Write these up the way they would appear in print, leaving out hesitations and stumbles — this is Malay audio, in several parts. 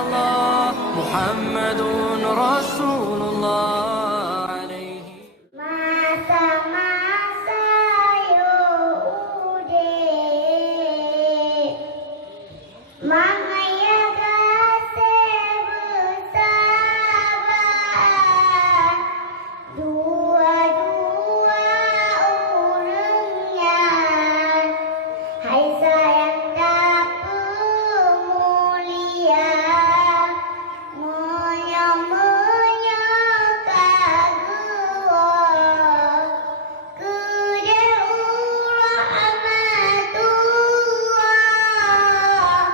Allah, Muhammadun Rasulullah alaihi. Masa-masa yo ude mangayaga sebersabar dua-dua urangnya hai sayang tak pemulia monya-monya kagua kedua amatullah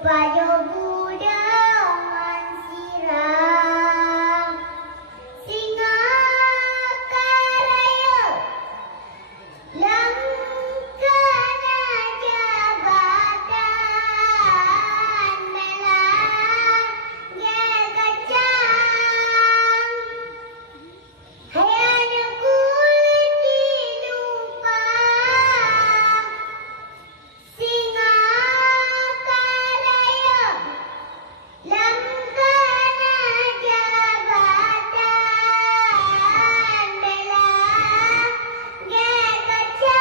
supaya budak sirah. Singa karaya langkana jabatan melang gegacang. Hayana kulit dilupa. Singa karaya langkana jabatan melang gegacang.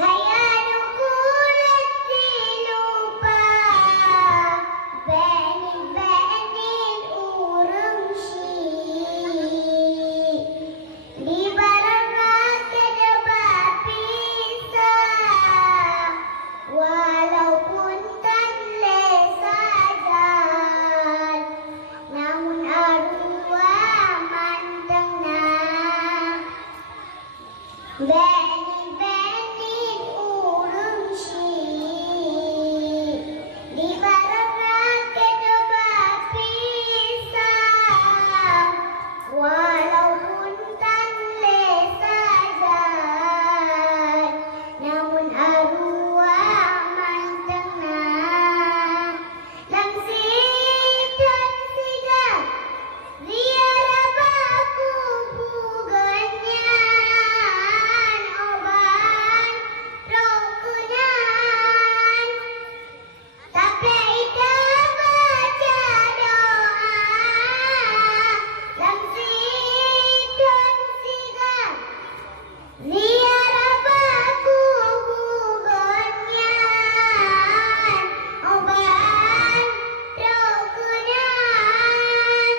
Hayana kulit dilupa. Benih-benih urang syik. Di barang rakyat berpisah, walaupun tak lesajan, namun arwah mantengna. Benih-benih urang syik. Di barang rakyat berpisah, walaupun tak lesajan, namun arwah mantengna. Langsir dan sigap ziarah baku buganyan oban rokunan. Tapi ita baca doa langsir dan sigap ziarah baku buganyan oban rokunan.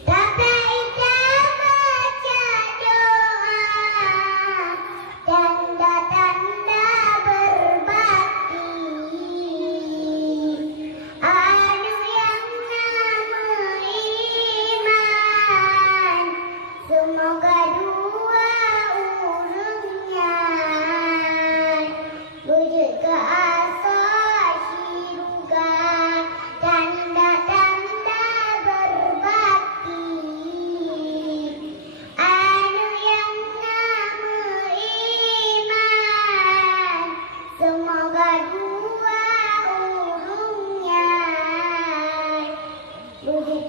Tapi ita baca doa tanda-tanda berbakti. Anu yang nama iman, semoga dua urangnya wujud ke asa syurga. Tanda-tanda berbakti. Anu yang nama iman, semoga dua urangnya wujud